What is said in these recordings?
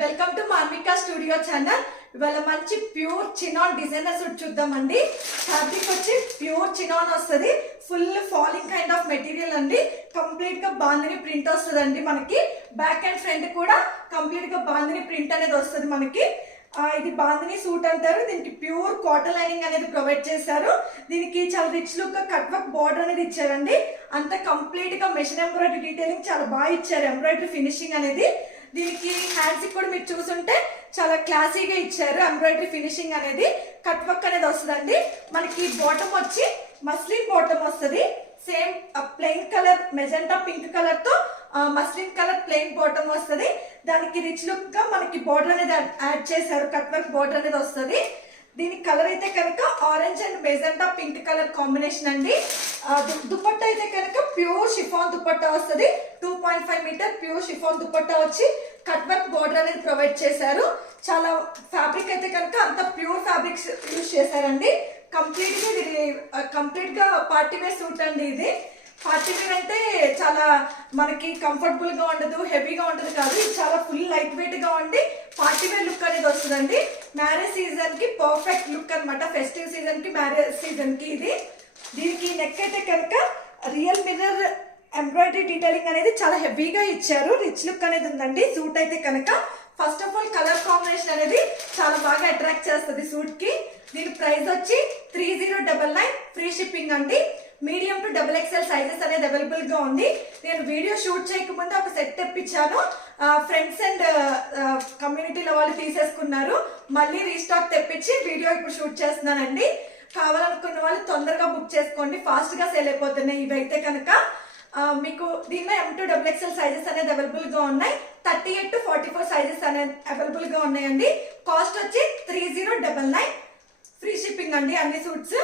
Welcome to Marmika studio channel. ఇవాళ మంచి pure chinon designer suit చూద్దామండి. ఫ్యాబ్రిక్ వచ్చి ప్యూర్ చినాన్ వస్తుంది. Full falling kind of material అండి. కంప్లీట్ గా బాందిని ప్రింట్ వస్తుంది మనకి. బ్యాక్ అండ్ ఫ్రంట్ కూడా కంప్లీట్ గా బాందిని ప్రింట్ అనేది వస్తుంది మనకి. ఇది బాందిని సూట్ అంటారు. దీనికి ప్యూర్ కాటన్ లైనింగ్ అనేది ప్రొవైడ్ చేశారు. దీనికి చాలా రిచ్ లుక్ గా కట్ వర్క్ బార్డర్ అనేది ఇచ్చారండి. అంత కంప్లీట్ గా మెషిన్ ఎంబ్రాయిడరీ డీటెయిలింగ్ చాలా బాగా ఇచ్చారు. ఎంబ్రాయిడరీ ఫినిషింగ్ అనేది దీనికి హ్యాండ్స్ కూడా మీరు చూసుంటే చాలా క్లాసీగా ఇచ్చారు. ఎంబ్రాయిడరీ ఫినిషింగ్ అనేది కట్ వర్క్ అనేది వస్తుందండి. మనకి బాటమ్ వచ్చి మస్లిన్ బాటమ్ వస్తుంది. Same plain colour magenta pink colour తో మస్లిన్ కలర్ ప్లెయిన్ బాటమ్ వస్తుంది. దానికి రిచ్ లుక్ గా మనకి బార్డర్ అనేది యాడ్ చేశారు. కట్ వర్క్ బార్డర్ అనేది వస్తుంది. దీని కలర్ అయితే కనుక orange and magenta pink colour combination అండి. దుపట్టా అయితే కనుక ప్యూర్ షిఫాన్ దుపట్టా వస్తుంది. 2.5 మీటర్ ప్యూర్ షిఫాన్ దుపట్టా వచ్చి కట్ వర్క్ బార్డర్ అనేది ప్రొవైడ్ చేశారు. చాలా ఫ్యాబ్రిక్ అయితే కనుక అంత ప్యూర్ ఫ్యాబ్రిక్స్ యూజ్ చేశారండి. కంప్లీట్ గా పార్టీ వేర్ సూట్ అండి. ఇది పార్టీ వేర్ అంటే చాలా మనకి కంఫర్టబుల్ గా ఉండదు, హెవీగా ఉండదు కాదు. ఇది చాలా ఫుల్ లైట్ వెయిట్ గా ఉండి పార్టీ వేర్ లుక్ అనేది వస్తుందండి. మ్యారేజ్ సీజన్ కి పర్ఫెక్ట్ లుక్ అనమాట. ఫెస్టివ్ సీజన్ కి మ్యారేజ్ సీజన్ కి ఇది. దీనికి నెక్ అయితే కనుక రియల్ మిర్రర్ ఎంబ్రాయిడరీ డీటెయిలింగ్ అనేది చాలా హెవీగా ఇచ్చారు. రిచ్ లుక్ అనేది ఉందండి సూట్ అయితే కనుక. First of all colour combination అనేది చాలా బాగా అట్రాక్ట్ చేస్తుంది సూట్ కి. దీని ప్రైస్ వచ్చి 3099 ఫ్రీ షిప్పింగ్ అండి. మీడియం టు XXL సైజెస్ అనేది అవైలబుల్ గా ఉంది. నేను వీడియో షూట్ చేయకముందు ఒక సెట్ తెప్పించాను. ఫ్రెండ్స్ అండ్ కమ్యూనిటీలో వాళ్ళు తీసేసుకున్నారు. మళ్ళీ రీస్టాక్ తెప్పించి వీడియో ఇప్పుడు షూట్ చేస్తున్నానండి. కావాలనుకున్న వాళ్ళు తొందరగా బుక్ చేసుకోండి. ఫాస్ట్ గా సేల్ అయిపోతున్నాయి ఇవైతే కనుక. మీకు దీనిలో M2XXL సైజెస్ అనేది అవైలబుల్ గా ఉన్నాయి. 38 to 44 సైజెస్ అనేది అవైలబుల్ గా ఉన్నాయండి. కాస్ట్ వచ్చి 3099 ఫ్రీ షిప్పింగ్ అండి అన్ని సూట్స్.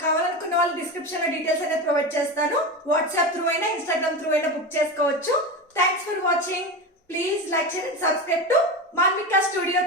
కావాలనుకున్న వాళ్ళు డిస్క్రిప్షన్ లో డీటెయిల్స్ అనేది ప్రొవైడ్ చేస్తాను. వాట్సాప్ త్రూ అయినా ఇన్స్టాగ్రామ్ త్రూ అయినా బుక్ చేసుకోవచ్చు. Thanks for watching. Please like, share and subscribe to Marmika studio.